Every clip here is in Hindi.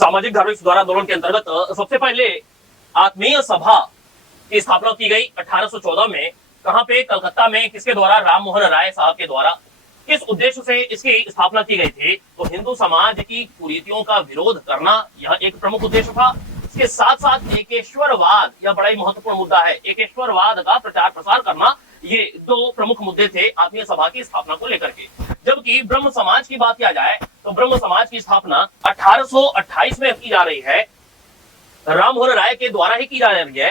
सामाजिक धार्मिक सुधार आंदोलन के अंतर्गत सबसे पहले आत्मीय सभा की स्थापना की गई 1814 में। कहां पे? कलकत्ता में। किसके द्वारा? राम मोहन राय साहब के द्वारा। किस उद्देश्य से इसकी स्थापना की गई थी? तो हिंदू समाज की कुरीतियों का विरोध करना यह एक प्रमुख उद्देश्य था। इसके साथ साथ एकेश्वरवाद, यह बड़ा ही महत्वपूर्ण मुद्दा है, एकेश्वरवाद का प्रचार प्रसार करना, ये दो प्रमुख मुद्दे थे आत्मीय सभा की स्थापना को लेकर के। जबकि ब्रह्म समाज की बात किया जाए तो ब्रह्म समाज की स्थापना 1828 में की जा रही है, राम मोहन राय के द्वारा ही की जा रही है,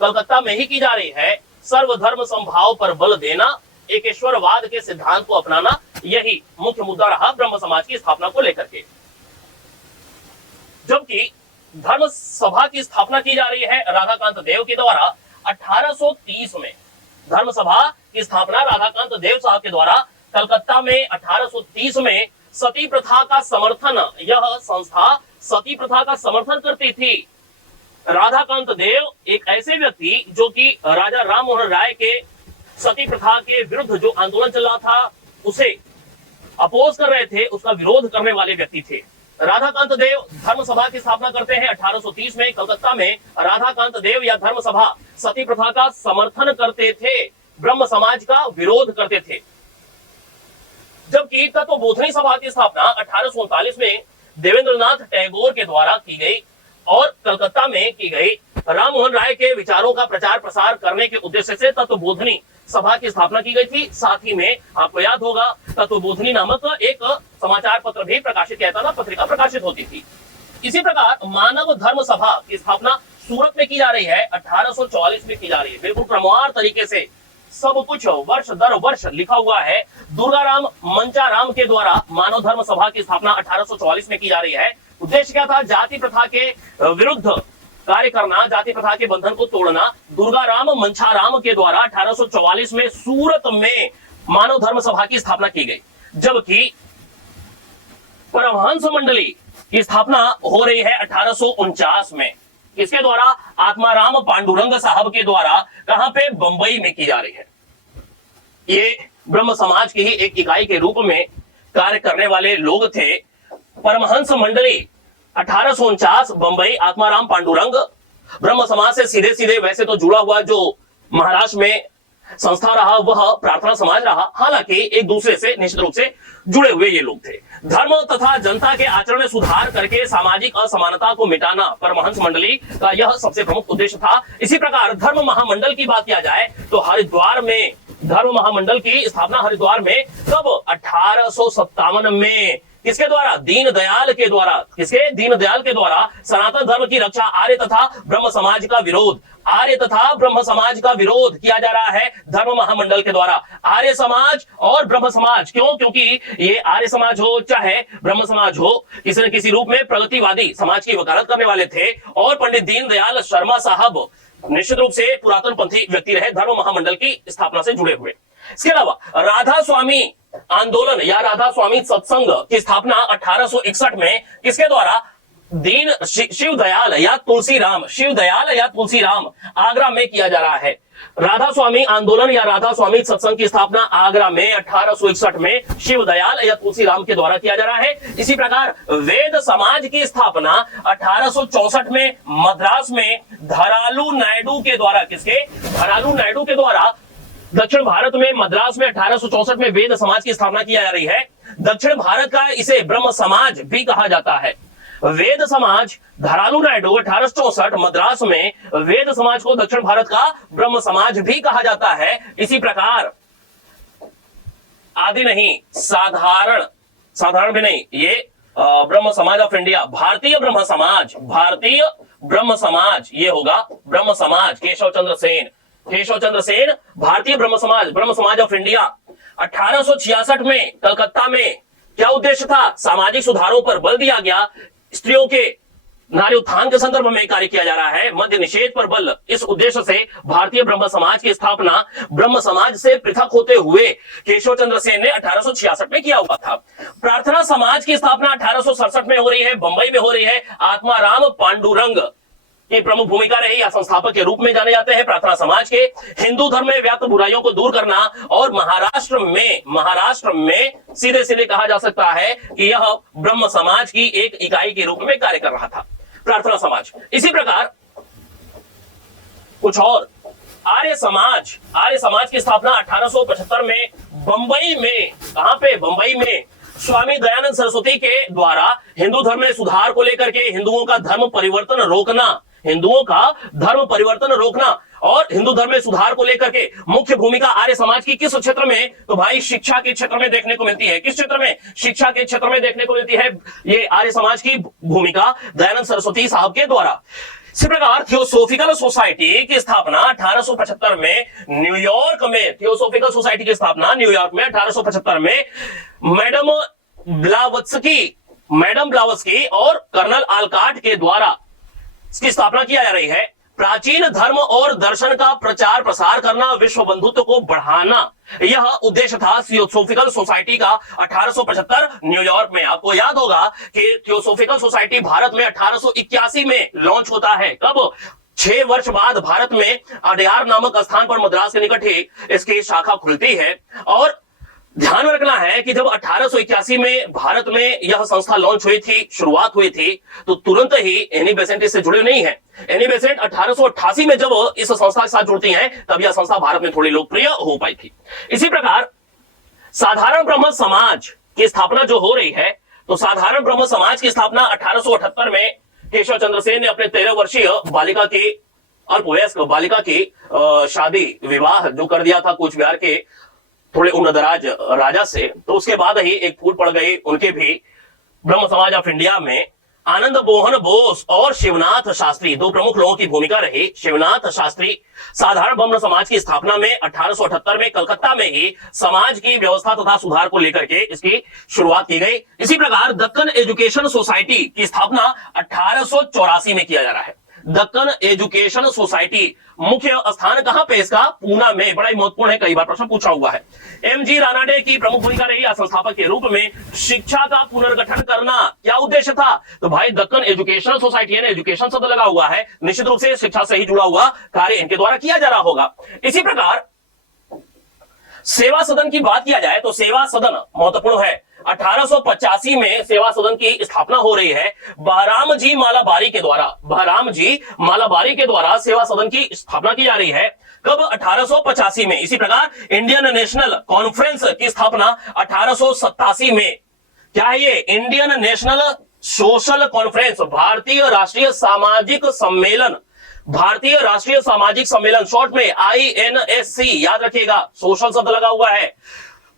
कलकत्ता में ही की जा रही है। सर्वधर्म समभाव पर बल देना, एकेश्वरवाद के सिद्धांत को अपनाना, यही मुख्य मुद्दा रहा ब्रह्म समाज की स्थापना को लेकर के। जबकि धर्म सभा की स्थापना की जा रही है राधाकांत देव के द्वारा 1830 में। धर्म सभा की स्थापना राधाकांत देव साहब के द्वारा कलकत्ता में 1830 में सती प्रथा का समर्थन, यह संस्था सती प्रथा का समर्थन करती थी। राधाकांत देव एक ऐसे व्यक्ति जो कि राजा राम मोहन राय के सती प्रथा के विरुद्ध जो आंदोलन चल रहा था उसे अपोज कर रहे थे, उसका विरोध करने वाले व्यक्ति थे। राधाकांत देव धर्म सभा की स्थापना करते हैं 1830 में कलकत्ता में। राधाकांत देव या धर्म सभा सती प्रथा का समर्थन करते थे, ब्रह्म समाज का विरोध करते थे। जबकि तत्वबोधनी सभा की स्थापना 1839 में देवेंद्रनाथ टैगोर के द्वारा की गई और कलकत्ता में की गई। राम मोहन राय के विचारों का प्रचार प्रसार करने के उद्देश्य से तत्वबोधनी सभा की स्थापना की गई थी। साथ ही में आपको याद होगा तत्वबोधनी नामक एक समाचार पत्र भी प्रकाशित किया था, पत्रिका प्रकाशित होती थी। इसी प्रकार मानव धर्म सभा की स्थापना सूरत में की जा रही है, 1844 में की जा रही है। बिल्कुल क्रमवार तरीके से सब कुछ वर्ष दर वर्ष लिखा हुआ है। दुर्गाराम मंचाराम के द्वारा मानव धर्म सभा की स्थापना 1844 में की जा रही है। उद्देश्य क्या था? जाति प्रथा के विरुद्ध कार्य करना, जाति प्रथा के बंधन को तोड़ना। दुर्गाराम मंचाराम के द्वारा 1844 में सूरत में मानव धर्म सभा की स्थापना की गई। जबकि परमहंस मंडली की स्थापना हो रही है 1849 में। इसके द्वारा? आत्माराम पांडुरंग साहब के द्वारा। कहां पे? बंबई में की जा रही है। ये ब्रह्म समाज की ही एक इकाई के रूप में कार्य करने वाले लोग थे। परमहंस मंडली 1849 बंबई, आत्माराम पांडुरंग। ब्रह्म समाज से सीधे सीधे वैसे तो जुड़ा हुआ जो महाराष्ट्र में संस्था रहा वह प्रार्थना समाज रहा, हालांकि एक दूसरे से निश्चित रूप से जुड़े हुए ये लोग थे। धर्म तथा जनता के आचरण में सुधार करके सामाजिक असमानता को मिटाना परमहंस मंडली का यह सबसे प्रमुख उद्देश्य था। इसी प्रकार धर्म महामंडल की बात किया जाए तो हरिद्वार में धर्म महामंडल की स्थापना हरिद्वार में कब? 1857 में। किसके द्वारा? दीनदयाल के द्वारा। किसके? दीनदयाल के द्वारा। सनातन धर्म की रक्षा, आर्य तथा ब्रह्म समाज का विरोध, आर्य तथा ब्रह्म समाज का विरोध किया जा रहा है धर्म महामंडल के द्वारा। आर्य समाज और ब्रह्म समाज, क्यों? क्योंकि ये आर्य समाज हो चाहे ब्रह्म समाज हो, किसी न किसी रूप में प्रगतिवादी समाज की वकालत करने वाले थे। और पंडित दीनदयाल शर्मा साहब निश्चित रूप से पुरातन पंथी व्यक्ति रहे, धर्म महामंडल की स्थापना से जुड़े हुए। इसके अलावा राधा स्वामी आंदोलन या राधा स्वामी सत्संग की स्थापना 1861 में किसके द्वारा? दीन शिवदयाल या तुलसीराम, शिवदयाल या तुलसीराम आगरा में किया जा रहा है। राधा स्वामी आंदोलन या राधा स्वामी सत्संग की स्थापना आगरा में 1861 में शिवदयाल या तुलसीराम के द्वारा किया जा रहा है। इसी प्रकार वेद समाज की स्थापना 1864 में मद्रास में धरालू नायडू के द्वारा। किसके? धरालू नायडू के द्वारा दक्षिण भारत में मद्रास में 1864 में वेद समाज की स्थापना की जा रही है। दक्षिण भारत का इसे ब्रह्म समाज भी कहा जाता है। वेद समाज धरालू नायडू 1864 मद्रास में वेद समाज को दक्षिण भारत का ब्रह्म समाज भी कहा जाता है। इसी प्रकार आदि नहीं, साधारण भी नहीं, ये ब्रह्म समाज ऑफ इंडिया, भारतीय ब्रह्म समाज, भारतीय ब्रह्म समाज ये होगा। ब्रह्म समाज केशव चंद्र सेन, भारतीय ब्रह्म समाज ऑफ इंडिया 1866 में कलकत्ता में। क्या उद्देश्य था? सामाजिक सुधारों पर बल दिया गया, स्त्रियों के नारी उत्थान के संदर्भ में कार्य किया जा रहा है, मद्य निषेध पर बल। इस उद्देश्य से भारतीय ब्रह्म समाज की स्थापना ब्रह्म समाज से पृथक होते हुए केशव चंद्र सेन ने 1866 में किया हुआ था। प्रार्थना समाज की स्थापना 1867 में हो रही है, बंबई में हो रही है। आत्माराम पांडुरंग की प्रमुख भूमिका रही या संस्थापक के रूप में जाने जाते हैं प्रार्थना समाज के। हिंदू धर्म में व्याप्त बुराइयों को दूर करना और महाराष्ट्र में सीधे सीधे कहा जा सकता है कि यह ब्रह्म समाज की एक इकाई के रूप में कार्य कर रहा था प्रार्थना समाज। इसी प्रकार कुछ और आर्य समाज की स्थापना 1875 में बंबई में, कहां पे? बंबई में स्वामी दयानंद सरस्वती के द्वारा हिंदू धर्म में सुधार को लेकर के हिंदुओं का धर्म परिवर्तन रोकना और हिंदू धर्म में सुधार को लेकर के मुख्य भूमिका आर्य समाज की किस क्षेत्र में? तो भाई शिक्षा के क्षेत्र में देखने को मिलती है। किस क्षेत्र में? शिक्षा के क्षेत्र में देखने को मिलती है ये आर्य समाज की भूमिका दयानंद सरस्वती साहब के द्वारा। इसी प्रकार थियोसोफिकल सोसाइटी की स्थापना 1875 में न्यूयॉर्क में, थियोसोफिकल सोसाइटी की स्थापना न्यूयॉर्क में 1875 में मैडम ब्लावत्स्की और कर्नल आलकाट के द्वारा इसकी स्थापना किया जा रही है। प्राचीन धर्म और दर्शन का प्रचार प्रसार करना, विश्व बंधुत्व को बढ़ाना, यह उद्देश्य था थियोसोफिकल सोसाइटी का 1875 न्यूयॉर्क में। आपको याद होगा कि थियोसोफिकल सोसाइटी भारत में 1881 में लॉन्च होता है। कब? 6 वर्ष बाद भारत में अडयार नामक स्थान पर मद्रास के निकट ही इसकी शाखा खुलती है। और ध्यान में रखना है कि जब 1881 में भारत में यह संस्था लॉन्च हुई थी, शुरुआत हुई थी, तो तुरंत ही एनी बेसेंट इससे जुड़े नहीं है। एनी बेसेंट 1888 में जब इस संस्था के साथ जुड़ती हैं, तब यह संस्था भारत में थोड़ी लोकप्रिय हो पाई थी। इसी प्रकार साधारण ब्रह्म समाज की स्थापना जो हो रही है, तो साधारण ब्रह्म समाज की स्थापना 1878 में केशव चंद्र सेन ने अपने 13 वर्षीय बालिका की, अल्पवयस्क बालिका की शादी विवाह जो कर दिया था कूच बिहार के थोड़े उन्नतराज राजा से, तो उसके बाद ही एक फूट पड़ गई उनके भी ब्रह्म समाज ऑफ इंडिया में। आनंद मोहन बोस और शिवनाथ शास्त्री 2 प्रमुख लोगों की भूमिका रही। शिवनाथ शास्त्री साधारण ब्रह्म समाज की स्थापना में 1878 में कलकत्ता में ही समाज की व्यवस्था तथा सुधार को लेकर के इसकी शुरुआत की गई। इसी प्रकार दक्कन एजुकेशन सोसाइटी की स्थापना 1884 में किया जा रहा है। दक्कन एजुकेशन सोसाइटी मुख्य स्थान कहां पे इसका? पूना में। बड़ा ही महत्वपूर्ण है, कई बार प्रश्न पूछा हुआ है। एमजी रानाडे की प्रमुख भूमिका रही संस्थापक के रूप में। शिक्षा का पुनर्गठन करना क्या उद्देश्य था? तो भाई दक्कन एजुकेशनल सोसाइटी है ना, एजुकेशन शब्द लगा हुआ है, निश्चित रूप से शिक्षा से ही जुड़ा हुआ कार्य इनके द्वारा किया जा रहा होगा। इसी प्रकार सेवा सदन की बात किया जाए तो सेवा सदन महत्वपूर्ण है। 1885 में सेवा सदन की स्थापना हो रही है बहराम जी मालाबारी के द्वारा सेवा सदन की स्थापना की जा रही है। कब? 1885 में। इसी प्रकार इंडियन नेशनल कॉन्फ्रेंस की स्थापना 1887 में। क्या है ये? इंडियन नेशनल सोशल कॉन्फ्रेंस, भारतीय राष्ट्रीय सामाजिक सम्मेलन, शॉर्ट में INSC, याद रखिएगा, सोशल शब्द लगा हुआ है।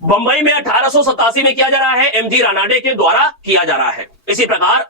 बंबई में 1887 में किया जा रहा है, एमजी रानाडे के द्वारा किया जा रहा है। इसी प्रकार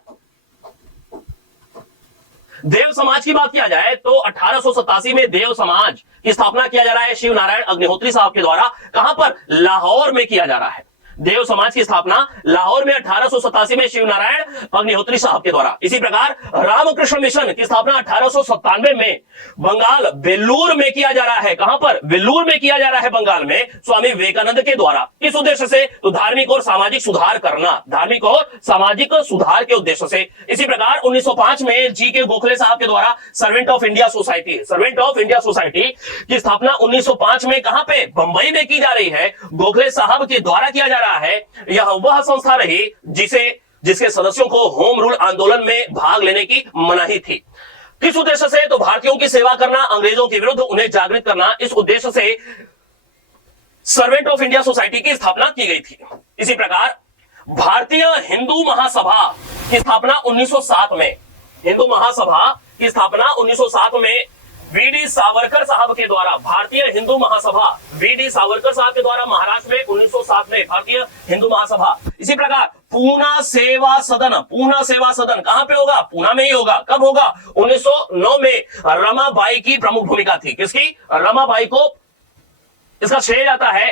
देव समाज की बात किया जाए तो 1887 में देव समाज की स्थापना किया जा रहा है शिव नारायण अग्निहोत्री साहब के द्वारा। कहां पर? लाहौर में किया जा रहा है। देव समाज की स्थापना लाहौर में 1887 में शिव नारायण अग्निहोत्री साहब के द्वारा। इसी प्रकार रामकृष्ण मिशन की स्थापना 1897 में बंगाल वेल्लूर में किया जा रहा है। कहां पर? वेल्लूर में किया जा रहा है, बंगाल में, स्वामी विवेकानंद के द्वारा। किस उद्देश्य से? तो धार्मिक और सामाजिक सुधार करना, धार्मिक और सामाजिक सुधार के उद्देश्य से। इसी प्रकार 1905 में जी.के. गोखले साहब के द्वारा सर्वेंट ऑफ इंडिया सोसाइटी की स्थापना 1905 में कहां पे? बंबई में की जा रही है, गोखले साहब के द्वारा किया जा रहा है। यह वह संस्था रही जिसके सदस्यों को होम रूल आंदोलन में भाग लेने की मनाही थी। किस उद्देश्य से? तो भारतीयों की सेवा करना, अंग्रेजों के विरुद्ध उन्हें जागृत करना, इस उद्देश्य से सर्वेंट ऑफ इंडिया सोसाइटी की स्थापना की गई थी। इसी प्रकार भारतीय हिंदू महासभा की स्थापना 1907 में, हिंदू महासभा की स्थापना 1907 में वीडी सावरकर साहब के द्वारा, भारतीय हिंदू महासभा वीडी सावरकर साहब के द्वारा महाराष्ट्र में 1907 में भारतीय हिंदू महासभा। इसी प्रकार पूना सेवा सदन कहां पे होगा? पूना में ही होगा। कब होगा? 1909 में। रमाबाई की प्रमुख भूमिका थी। किसकी? रमाबाई को इसका श्रेय जाता है।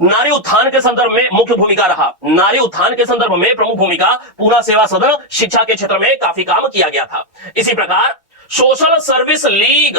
नारी उत्थान के संदर्भ में मुख्य भूमिका रहा, नारी उत्थान के संदर्भ में प्रमुख भूमिका। पूना सेवा सदन शिक्षा के क्षेत्र में काफी काम किया गया था। इसी प्रकार social service league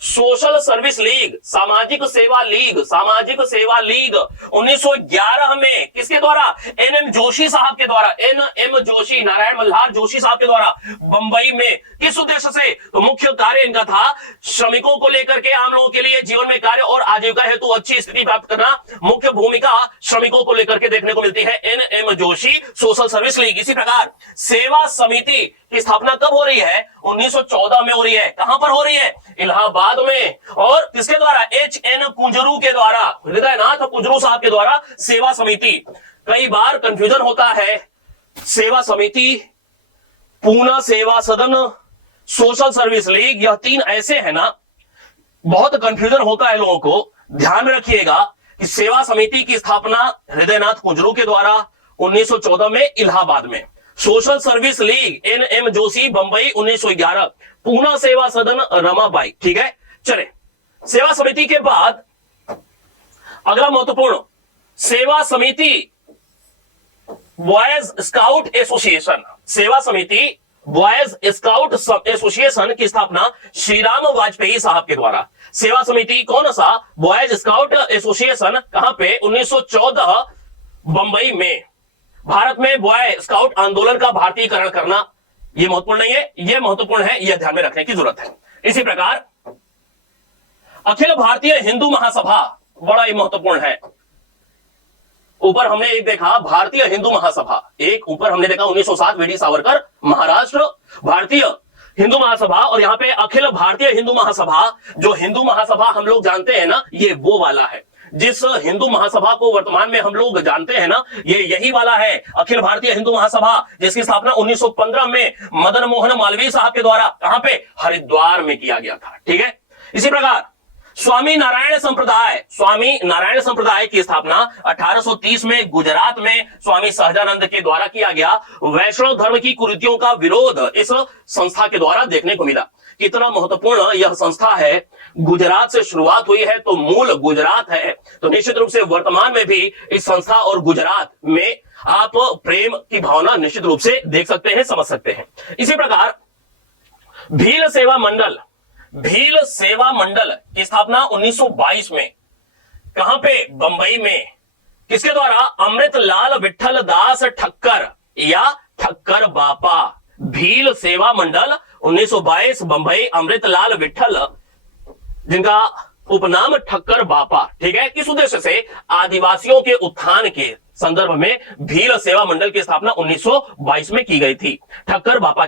social service league, सामाजिक सेवा लीग, सामाजिक सेवा लीग 1911 में किसके द्वारा? एनएम जोशी साहब के द्वारा, एनएम जोशी, नारायण मल्हार जोशी साहब के द्वारा बंबई में। किस उद्देश्य से? तो मुख्य कार्य इनका था श्रमिकों को लेकर के, आम लोगों के लिए जीवन में कार्य और आजीविका हेतु अच्छी स्थिति प्राप्त करना। मुख्य भूमिका श्रमिकों को लेकर के देखने को मिलती है, NM Joshi social service league. इसी प्रकार सेवा समिति की स्थापना कब हो रही है? 1914 में हो रही है। कहां पर हो रही है? इलाहाबाद में। और किसके द्वारा? एच.एन. कुंजरू के द्वारा, हृदयनाथ कुंजरू साहब के द्वारा सेवा समिति। कई बार कंफ्यूजन होता है, सेवा समिति, पूना सेवा सदन, सोशल सर्विस लीग, यह तीन ऐसे है ना, बहुत कंफ्यूजन होता है लोगों को। ध्यान में रखिएगा कि सेवा समिति की स्थापना हृदयनाथ कुंजरू के द्वारा 1914 में इलाहाबाद में, social service league NM Joshi Bombay 1911, Poona Seva Sadan Ramabai. ठीक है, चले सेवा समिति के बाद अगला महत्वपूर्ण, सेवा समिति बॉयज स्काउट एसोसिएशन। सेवा समिति बॉयज स्काउट एसोसिएशन की स्थापना श्रीराम वाजपेयी साहब के द्वारा। सेवा समिति कौन सा? Boys scout association. कहां पे? 1914 बंबई में। भारत में बॉय स्काउट आंदोलन का भारतीयकरण करना, यह महत्वपूर्ण नहीं है, यह महत्वपूर्ण है, यह ध्यान में रखने की जरूरत है। इसी प्रकार अखिल भारतीय हिंदू महासभा बड़ा ही महत्वपूर्ण है। ऊपर हमने एक देखा भारतीय हिंदू महासभा, एक ऊपर हमने देखा 1907 वीडी सावरकर महाराष्ट्र भारतीय हिंदू महासभा, और यहां पे अखिल भारतीय हिंदू महासभा। जो हिंदू महासभा हम लोग जानते हैं ना, ये वो वाला है। जिस हिंदू महासभा को वर्तमान में हम लोग जानते हैं ना, ये यही वाला है, अखिल भारतीय हिंदू महासभा, जिसकी स्थापना 1915 में मदन मोहन मालवीय साहब के द्वारा कहां पे? हरिद्वार में किया गया था। ठीक है, इसी प्रकार स्वामी नारायण संप्रदाय, स्वामी नारायण संप्रदाय की स्थापना 1830 में गुजरात में स्वामी सहजानंद के द्वारा किया गया। वैष्णव धर्म की कुरीतियों का विरोध इस संस्था के द्वारा देखने को मिला। कितना महत्वपूर्ण यह संस्था है। गुजरात से शुरुआत हुई है तो मूल गुजरात है, तो निश्चित रूप से वर्तमान में भी इस संस्था और गुजरात में आप प्रेम की भावना निश्चित रूप से देख सकते हैं, समझ सकते हैं। इसी प्रकार भील सेवा मंडल, भील सेवा मंडल की स्थापना 1922 में। कहां पे? बंबई में। किसके द्वारा? अमृतलाल विठल दास ठक्कर या ठक्कर बापा। भील सेवा मंडल 1922 बंबई, अमृतलाल विठल, जिनका उपनाम ठक्कर बापा। ठीक है, किस उद्देश्य से? आदिवासियों के उत्थान के संदर्भ में भील सेवा मंडल की स्थापना 1922 में की गई थी, ठक्कर बापा।